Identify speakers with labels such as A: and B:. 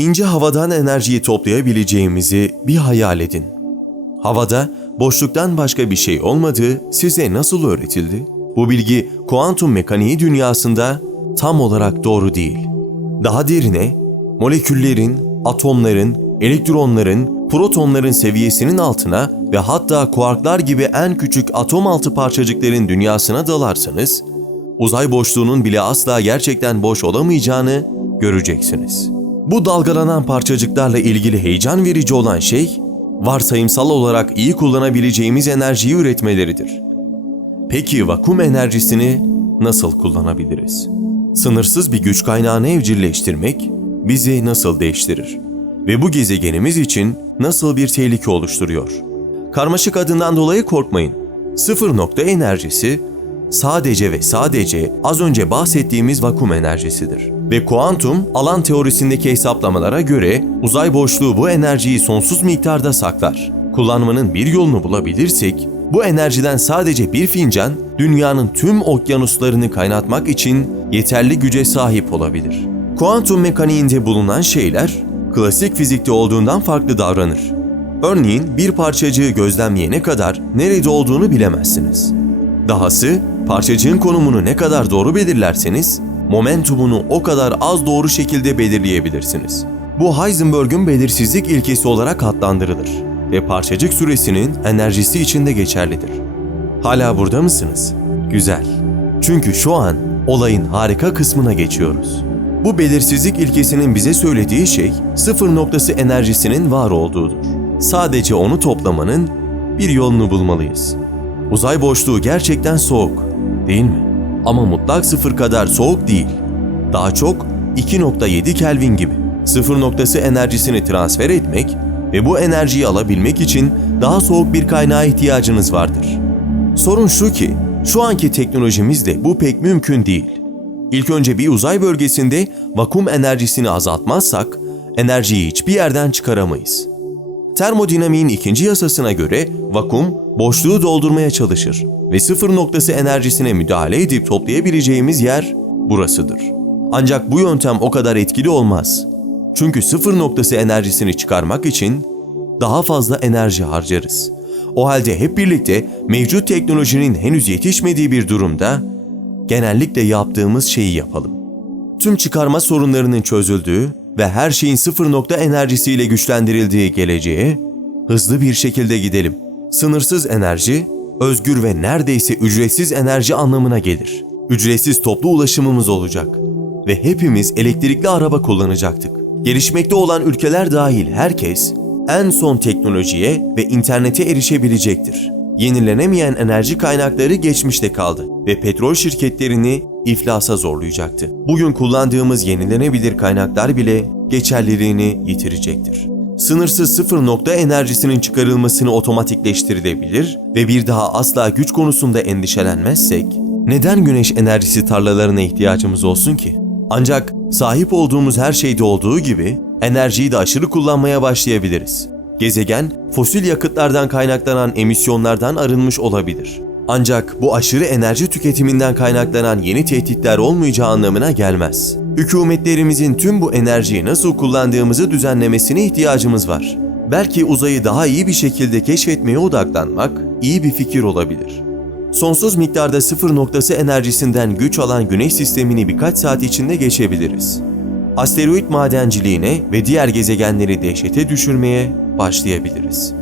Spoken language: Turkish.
A: İnce havadan enerjiyi toplayabileceğimizi bir hayal edin. Havada boşluktan başka bir şey olmadığı size nasıl öğretildi? Bu bilgi kuantum mekaniği dünyasında tam olarak doğru değil. Daha derine, moleküllerin, atomların, elektronların, protonların seviyesinin altına ve hatta kuarklar gibi en küçük atom altı parçacıkların dünyasına dalarsanız, uzay boşluğunun bile asla gerçekten boş olamayacağını göreceksiniz. Bu dalgalanan parçacıklarla ilgili heyecan verici olan şey, varsayımsal olarak iyi kullanabileceğimiz enerjiyi üretmeleridir. Peki vakum enerjisini nasıl kullanabiliriz? Sınırsız bir güç kaynağını evcilleştirmek bizi nasıl değiştirir? Ve bu gezegenimiz için nasıl bir tehlike oluşturuyor? Karmaşık adından dolayı korkmayın. Sıfır nokta enerjisi sadece ve sadece az önce bahsettiğimiz vakum enerjisidir. Ve kuantum alan teorisindeki hesaplamalara göre uzay boşluğu bu enerjiyi sonsuz miktarda saklar. Kullanmanın bir yolunu bulabilirsek bu enerjiden sadece bir fincan dünyanın tüm okyanuslarını kaynatmak için yeterli güce sahip olabilir. Kuantum mekaniğinde bulunan şeyler klasik fizikte olduğundan farklı davranır. Örneğin bir parçacığı gözlemleyene kadar nerede olduğunu bilemezsiniz. Dahası parçacığın konumunu ne kadar doğru belirlerseniz momentumunu o kadar az doğru şekilde belirleyebilirsiniz. Bu Heisenberg'ün belirsizlik ilkesi olarak adlandırılır ve parçacık süresinin enerjisi için de geçerlidir. Hala burada mısınız? Güzel. Çünkü şu an olayın harika kısmına geçiyoruz. Bu belirsizlik ilkesinin bize söylediği şey sıfır noktası enerjisinin var olduğudur. Sadece onu toplamanın bir yolunu bulmalıyız. Uzay boşluğu gerçekten soğuk, değil mi? Ama mutlak sıfır kadar soğuk değil. Daha çok 2.7 Kelvin gibi. Sıfır noktası enerjisini transfer etmek ve bu enerjiyi alabilmek için daha soğuk bir kaynağa ihtiyacınız vardır. Sorun şu ki, şu anki teknolojimizde bu pek mümkün değil. İlk önce bir uzay bölgesinde vakum enerjisini azaltmazsak enerjiyi hiçbir yerden çıkaramayız. Termodinamiğin ikinci yasasına göre vakum boşluğu doldurmaya çalışır ve sıfır noktası enerjisine müdahale edip toplayabileceğimiz yer burasıdır. Ancak bu yöntem o kadar etkili olmaz. Çünkü sıfır noktası enerjisini çıkarmak için daha fazla enerji harcarız. O halde hep birlikte mevcut teknolojinin henüz yetişmediği bir durumda genellikle yaptığımız şeyi yapalım. Tüm çıkarma sorunlarının çözüldüğü ve her şeyin sıfır nokta enerjisiyle güçlendirildiği geleceğe hızlı bir şekilde gidelim. Sınırsız enerji, özgür ve neredeyse ücretsiz enerji anlamına gelir. Ücretsiz toplu ulaşımımız olacak ve hepimiz elektrikli araba kullanacaktık. Gelişmekte olan ülkeler dahil herkes en son teknolojiye ve internete erişebilecektir. Yenilenemeyen enerji kaynakları geçmişte kaldı ve petrol şirketlerini iflasa zorlayacaktı. Bugün kullandığımız yenilenebilir kaynaklar bile geçerliliğini yitirecektir. Sınırsız sıfır nokta enerjisinin çıkarılmasını otomatikleştirilebilir ve bir daha asla güç konusunda endişelenmezsek neden güneş enerjisi tarlalarına ihtiyacımız olsun ki? Ancak sahip olduğumuz her şeyde olduğu gibi enerjiyi de aşırı kullanmaya başlayabiliriz. Gezegen fosil yakıtlardan kaynaklanan emisyonlardan arınmış olabilir. Ancak bu aşırı enerji tüketiminden kaynaklanan yeni tehditler olmayacağı anlamına gelmez. Hükümetlerimizin tüm bu enerjiyi nasıl kullandığımızı düzenlemesine ihtiyacımız var. Belki uzayı daha iyi bir şekilde keşfetmeye odaklanmak iyi bir fikir olabilir. Sonsuz miktarda sıfır noktası enerjisinden güç alan güneş sistemini birkaç saat içinde geçebiliriz. Asteroid madenciliğine ve diğer gezegenleri dehşete düşürmeye başlayabiliriz.